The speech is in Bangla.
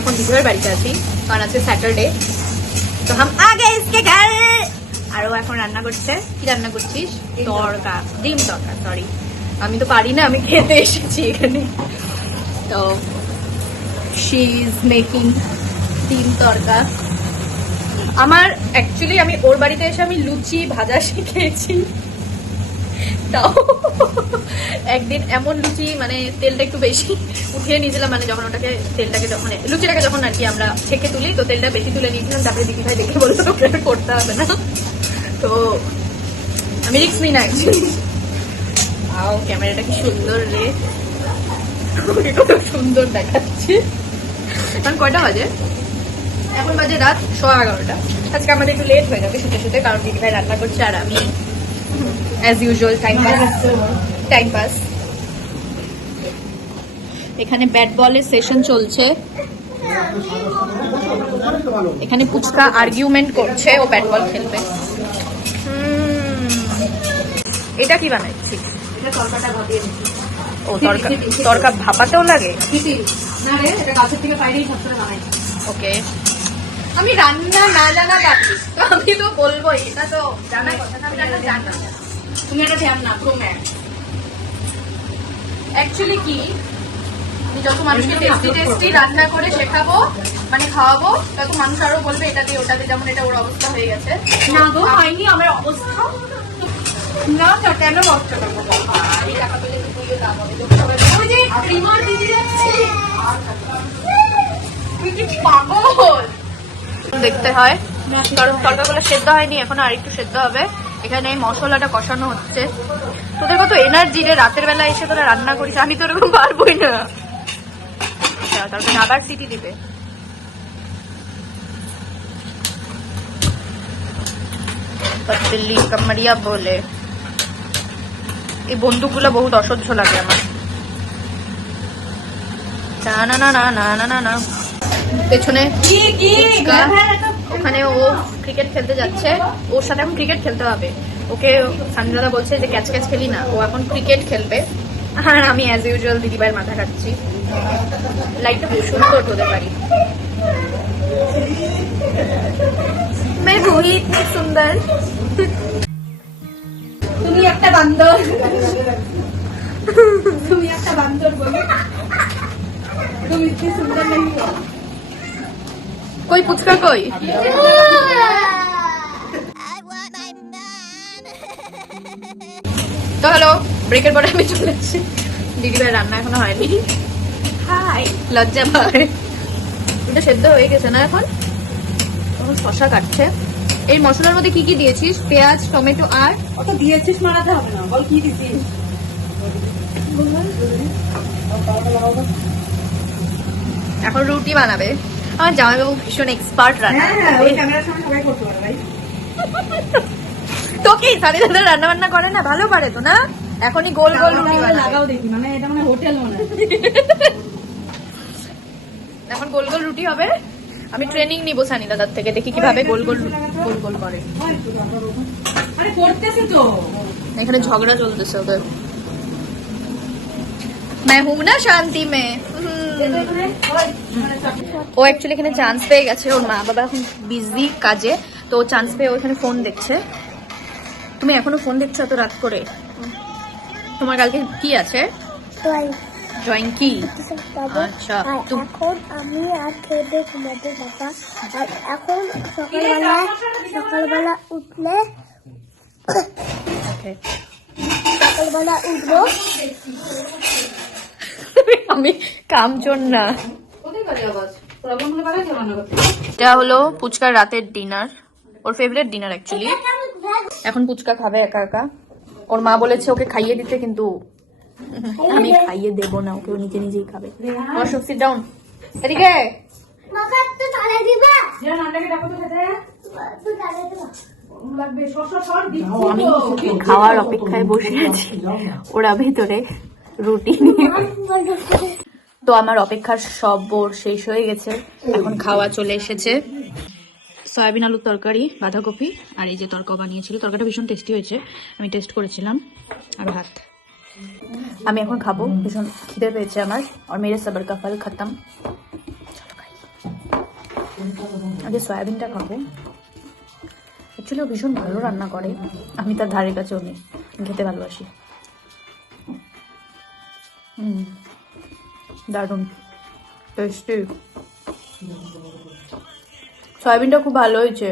এখন দিদিভাইয়ের বাড়িতে আছি, কারণ আজকে স্যাটারডে। তো হাম আগে ইসকে ঘর। আর ও এখন রান্না করছে। কি রান্না করছিস? তড়কা, ডিম তড়কা। সরি, আমি তো পারি না, আমি খেতে এসেছি এখানে। তো শি ইজ মেকিং ডিম তড়কা। আমার অ্যাকচুয়ালি আমি ওর বাড়িতে এসে আমি লুচি ভাজা শিখেছি। তাও একদিন এমন লুচি, মানে তেলটা একটু বেশি উঠিয়ে নিয়েছিলাম, মানে যখন ওটাকে তেলটাকে যখন লুচিটাকে যখন আর কি আমরা ছেঁকে তুলি, তো তেলটা বেশি তুলে নিয়েছিলাম। তারপরে দিদি ভাই দেখে বলতো তোকে করতে হবে না, তো আমি রিস্ক নিই না অ্যাকচুয়ালি। আও ক্যামেরাটা কি সুন্দর রে, কত সুন্দর দেখাচ্ছে। এখন কয়টা বাজে? এখন বাজে রাত 11:15। আজকে আমাদের একটু লেট হয়ে যাবে শুতে শুতে, কারণ দিদি ভাই রান্না করছে আর আমি অ্যাজ ইউজুয়াল টাইম পাস। এখানে ব্যাট বলের সেশন চলছে। এখানে পুচকা আর্গুমেন্ট করছে ও ব্যাট বল খেলবে। এটা কি বানাচ্ছি? ও তরকা ভাপাতেও লাগে? ওকে, আমি রান্না না জানা কাটি, তো আমি তো বলবোই, এটা তো জানা কথা না, আমি রান্না জানি না। তুমি এটা ধ্যান না প্রো ম্যাক্স। অ্যাকচুয়ালি কি, আমি যত মানুষকে টেস্টি রান্না করে শেখাবো, মানে খাওয়াবো, তত মানুষ আরো বলবে এটা দিয়ে ওটা দিয়ে, যেমন এটা ওর অবস্থা হয়ে গেছে। না গো, হয়নি আমার অবস্থা। না কেন নষ্ট করবো? এই টাকা পেলে তো তুইও দাম হবে। ওই যে প্রিমার দিদি যাচ্ছে, তুই কি পাগল? দেখতে হয়, কারণ তরকাগুলো সেদ্ধ হয়নি এখনো, আর একটু সেদ্ধ হবে। এখানে মশলাটা কষানো হচ্ছে। তোদের কত এনার্জি রে, রাতের বেলা এসে তোরা রান্না করিস, আমি তো এরকম পারবোই না। তারপরে আবার সিটি দিবে। পতলি কামড়িয়া বলে, এই বন্দুকগুলো বহুত অসহ্য লাগে আমার। না না না না না না না, পেছনে ওখানে ও ক্রিকেট খেলতে যাচ্ছে, ওর সাথে এখন ক্রিকেট খেলতে হবে ওকে। সানজাদা বলছে যে ক্যাচ ক্যাচ খেলি না, ও এখন ক্রিকেট খেলবে। আর আমি অ্যাজ ইউজুয়াল দিদিভাইয়ের মাথা খাচ্ছি। লাইটটা খুব সুন্দর তোদের বাড়ি। मैं वही इतनी सुंदर। তুমি একটা বান্দর, তুমি একটা বান্দর বলে তুমি इतनी सुंदर नहीं हो। कोई पुचका कोई তো হ্যালো, ব্রেকের পরে আমি চলে এসেছি। দিদিভাই রান্না এখনো হয়নি। হাই, লজ্জা পায়। এটা সেদ্ধ হয়ে গেছে না? এখন শশা কাটছে। এই মশলার মধ্যে কি কি দিয়েছিস? পেঁয়াজ, টমেটো আর অত দিয়েছিস মারাতে হবে না, বল কি দিছিস? এখন রুটি বানাবে। আমার জামাইবাবু ভীষণ এক্সপার্ট রান্না। ওই ক্যামেরার সামনে সবাই করতে পারে ভাই। তো কি সাথে সাথে রান্না বান্না করে না? ভালো পারে তো না? এখনই গোল গোল রুটি লাগাও দেখি, মানে এটা মানে হোটেল মনে হয়। এখন গোল গোল রুটি হবে। আমি ট্রেনিং নিব সানি দাদার থেকে, দেখি কিভাবে গোল গোল গোল গোল করে। আরে করতেছি তো, এখানে ঝগড়া চলতেছে ওদের। मैं हूं ना शांति में। ও অ্যাকচুয়ালি এখানে চান্স পেয়ে গেছে, ওর মা বাবা এখন বিজি কাজে, তো চান্স পেয়ে ওখানে ফোন দেখছে। তুমি এখনো ফোন দেখছো এত রাত করে? তোমার কালকে কি আছে? ড্রয়িং কি? আচ্ছা, এখন আমি আর খেতে ঘুমাবো বাবা। আর এখন সকালবেলা উঠলে সকালবেলা উঠবো। আমি কামচোর না। এটা হলো পুচকার রাতের ডিনার, ওর ফেভারিট ডিনার অ্যাকচুয়ালি। এখন পুচকা খাবে একা একা। ওর মা বলেছে ওকে খাইয়ে দিতে, কিন্তু আমি খাইয়ে দেবো না ওকে, ও নিজে নিজেই খাবে। অশোক সিট ডাউন, এদিকে। আমি খাওয়ার অপেক্ষায় বসে আছি, ওরা ভেতরে রুটি নিয়ে। তো আমার অপেক্ষার সব বোর শেষ হয়ে গেছে, এখন খাওয়া চলে এসেছে। সয়াবিন আলুর তরকারি, বাঁধাকপি, আর এই যে তরকা বানিয়েছিল। তরকাটা ভীষণ টেস্টি হয়েছে, আমি টেস্ট করেছিলাম। আর ভাত। আমি এখন খাবো, ভীষণ খিদে পেয়েছে আমার। আর মেরে সবার কা ফল খতম। আগে সয়াবিনটা খাবো। অ্যাকচুয়ালি ও ভীষণ ভালো রান্না করে, আমি তার ধারে কাছেও নেই, খেতে ভালোবাসি। দারুণ টেস্টি, সয়াবিনটা খুব ভালো হয়েছে।